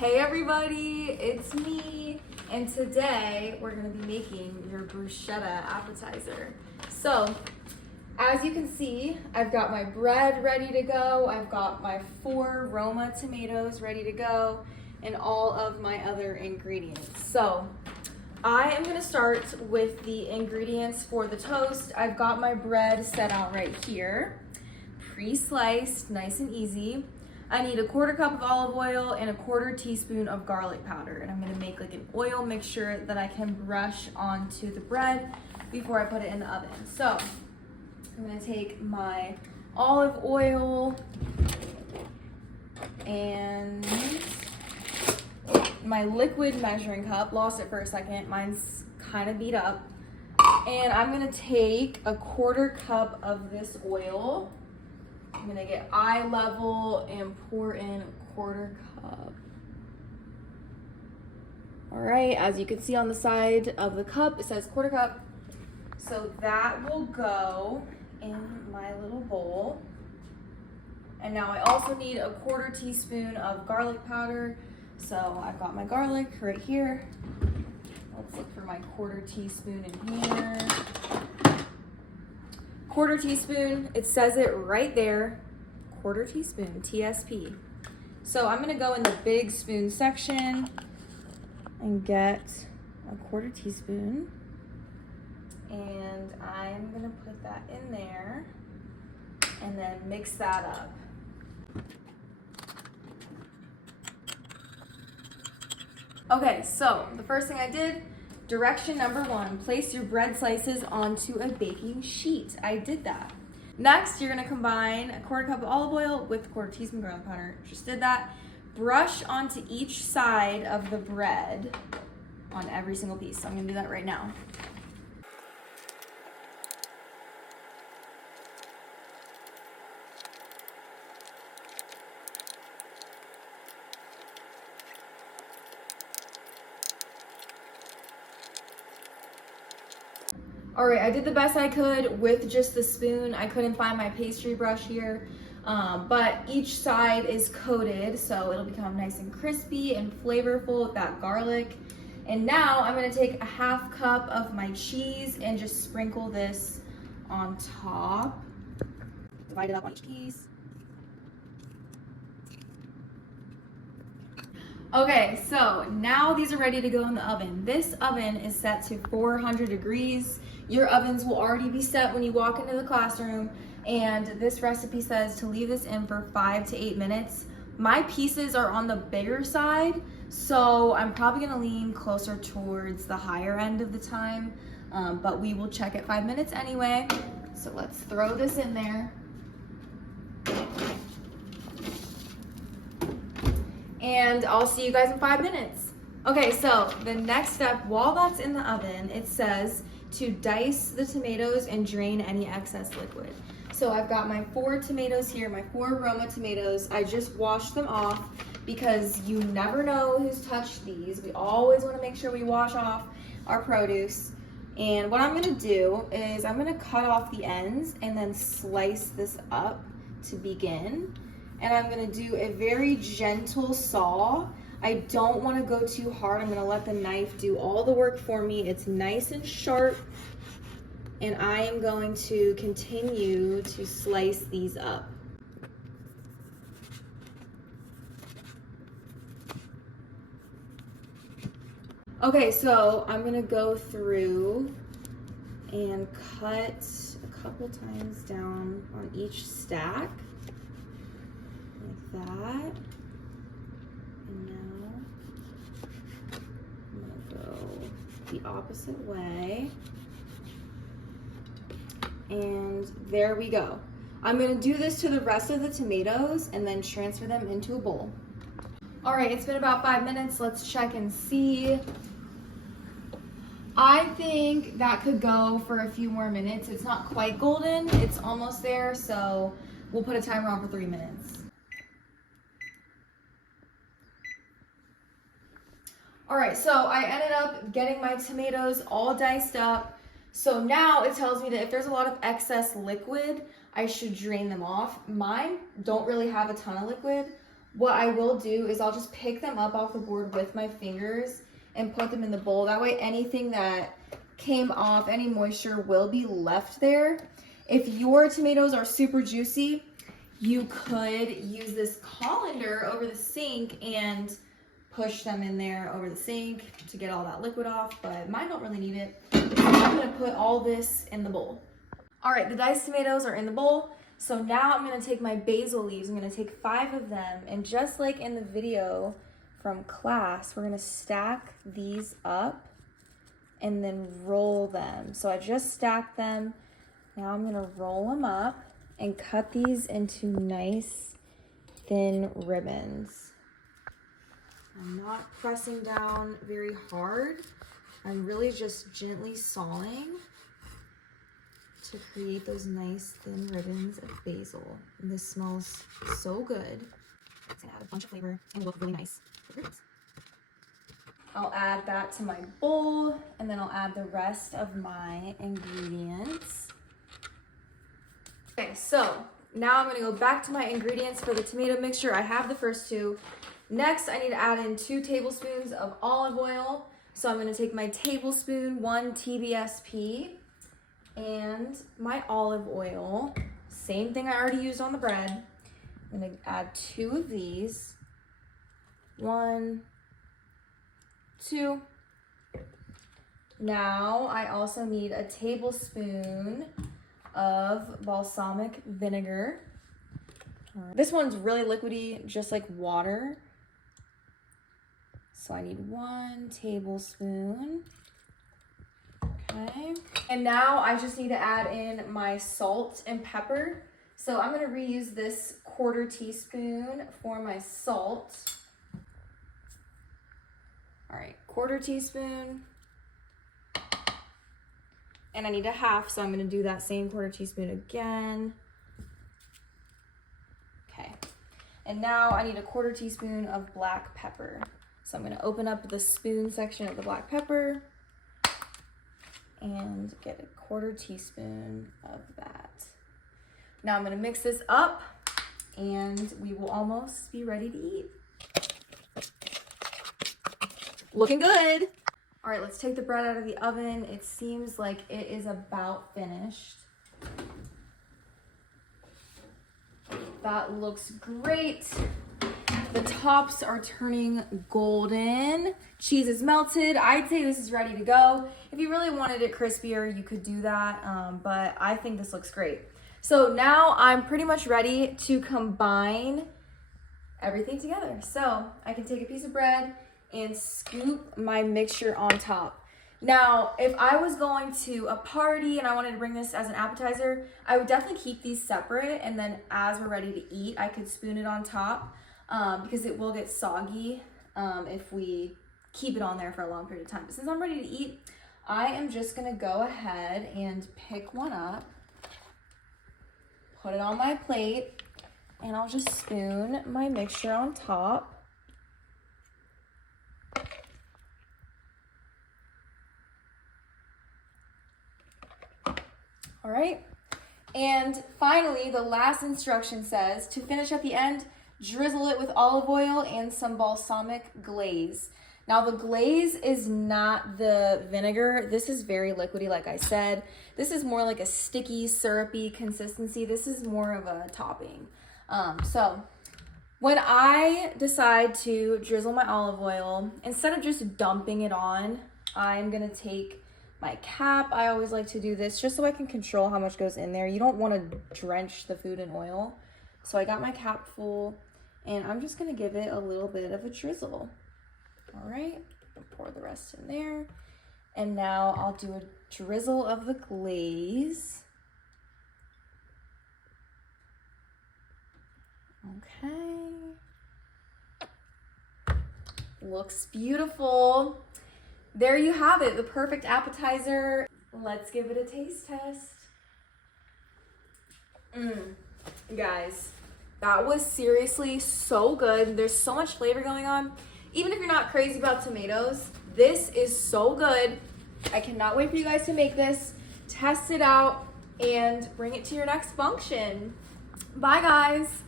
Hey everybody, it's me, and today we're gonna be making your bruschetta appetizer. So, as you can see, I've got my bread ready to go, I've got my 4 Roma tomatoes ready to go, and all of my other ingredients. So, I am gonna start with the ingredients for the toast. I've got my bread set out right here, pre-sliced, nice and easy. I need a 1/4 cup of olive oil and a 1/4 teaspoon of garlic powder. And I'm gonna make like an oil mixture that I can brush onto the bread before I put it in the oven. So I'm gonna take my olive oil and my liquid measuring cup. Lost it for a second, mine's kind of beat up. And I'm gonna take a 1/4 cup of this oil. I'm gonna get eye level and pour in a 1/4 cup. All right, as you can see on the side of the cup, it says 1/4 cup. So that will go in my little bowl. And now I also need a 1/4 teaspoon of garlic powder. So I've got my garlic right here. Let's look for my 1/4 teaspoon in here. 1/4 teaspoon, it says it right there, 1/4 teaspoon, TSP. So I'm gonna go in the big spoon section and get a 1/4 teaspoon. And I'm gonna put that in there and then mix that up. Okay, so the first thing I did, direction number 1, place your bread slices onto a baking sheet. I did that. Next, you're gonna combine a 1/4 cup of olive oil with 1/4 teaspoon garlic powder. Just did that. Brush onto each side of the bread on every single piece. So I'm gonna do that right now. All right, I did the best I could with just the spoon. I couldn't find my pastry brush here, but each side is coated, so it'll become nice and crispy and flavorful with that garlic. And now I'm gonna take a 1/2 cup of my cheese and just sprinkle this on top. Divide it up on each piece. Okay, so now these are ready to go in the oven. This oven is set to 400 degrees. Your ovens will already be set when you walk into the classroom, and this recipe says to leave this in for 5 to 8 minutes. My pieces are on the bigger side, so I'm probably gonna lean closer towards the higher end of the time, but we will check at 5 minutes anyway. So let's throw this in there. And I'll see you guys in 5 minutes. Okay, so the next step, while that's in the oven, it says to dice the tomatoes and drain any excess liquid. So I've got my 4 tomatoes here, my 4 Roma tomatoes. I just washed them off because you never know who's touched these. We always wanna make sure we wash off our produce. And what I'm gonna do is I'm gonna cut off the ends and then slice this up to begin. And I'm gonna do a very gentle saw. I don't wanna go too hard. I'm gonna let the knife do all the work for me. It's nice and sharp. And I am going to continue to slice these up. Okay, so I'm gonna go through and cut a couple times down on each stack. Like that. And now I'm gonna go the opposite way. And there we go. I'm gonna do this to the rest of the tomatoes and then transfer them into a bowl. All right, it's been about 5 minutes. Let's check and see. I think that could go for a few more minutes. It's not quite golden, it's almost there, so we'll put a timer on for 3 minutes. All right, so I ended up getting my tomatoes all diced up. So now it tells me that if there's a lot of excess liquid, I should drain them off. Mine don't really have a ton of liquid, what I will do is I'll just pick them up off the board with my fingers and put them in the bowl. That way anything that came off, any moisture will be left there. If your tomatoes are super juicy, you could use this colander over the sink and push them in there over the sink to get all that liquid off, but mine don't really need it. I'm gonna put all this in the bowl. All right, the diced tomatoes are in the bowl. So now I'm gonna take my basil leaves. I'm gonna take 5 of them, and just like in the video from class, we're gonna stack these up and then roll them. So I just stacked them. Now I'm gonna roll them up and cut these into nice thin ribbons. I'm not pressing down very hard. I'm really just gently sawing to create those nice thin ribbons of basil. And this smells so good. It's gonna add a bunch of flavor and look really nice with ribbons. I'll add that to my bowl, and then I'll add the rest of my ingredients. Okay, so now I'm gonna go back to my ingredients for the tomato mixture. I have the first 2. Next, I need to add in 2 tablespoons of olive oil. So I'm gonna take my tablespoon, 1 TBSP, and my olive oil. Same thing I already used on the bread. I'm gonna add 2 of these. 1, 2. Now I also need a tablespoon of balsamic vinegar. This one's really liquidy, just like water. So I need 1 tablespoon. Okay. And now I just need to add in my salt and pepper. So I'm gonna reuse this 1/4 teaspoon for my salt. All right, 1/4 teaspoon. And I need a half, so I'm gonna do that same 1/4 teaspoon again. Okay. And now I need a 1/4 teaspoon of black pepper. So I'm gonna open up the spoon section of the black pepper and get a 1/4 teaspoon of that. Now I'm gonna mix this up and we will almost be ready to eat. Looking good. All right, let's take the bread out of the oven. It seems like it is about finished. That looks great. The tops are turning golden. Cheese is melted. I'd say this is ready to go. If you really wanted it crispier, you could do that, but I think this looks great. So now I'm pretty much ready to combine everything together. So I can take a piece of bread and scoop my mixture on top. Now, if I was going to a party and I wanted to bring this as an appetizer, I would definitely keep these separate, and then as we're ready to eat, I could spoon it on top. Because it will get soggy if we keep it on there for a long period of time. But since I'm ready to eat, I am just gonna go ahead and pick one up, put it on my plate, and I'll just spoon my mixture on top. All right, and finally, the last instruction says to finish at the end, drizzle it with olive oil and some balsamic glaze. Now the glaze is not the vinegar. This is very liquidy, like I said. This is more like a sticky, syrupy consistency. This is more of a topping. So when I decide to drizzle my olive oil, instead of just dumping it on, I'm gonna take my cap. I always like to do this just so I can control how much goes in there. You don't wanna drench the food in oil. So I got my cap full, and I'm just gonna give it a little bit of a drizzle. All right, pour the rest in there. And now I'll do a drizzle of the glaze. Okay. Looks beautiful. There you have it, the perfect appetizer. Let's give it a taste test. Guys, that was seriously so good. There's so much flavor going on. Even if you're not crazy about tomatoes, this is so good. I cannot wait for you guys to make this, test it out, and bring it to your next function. Bye, guys.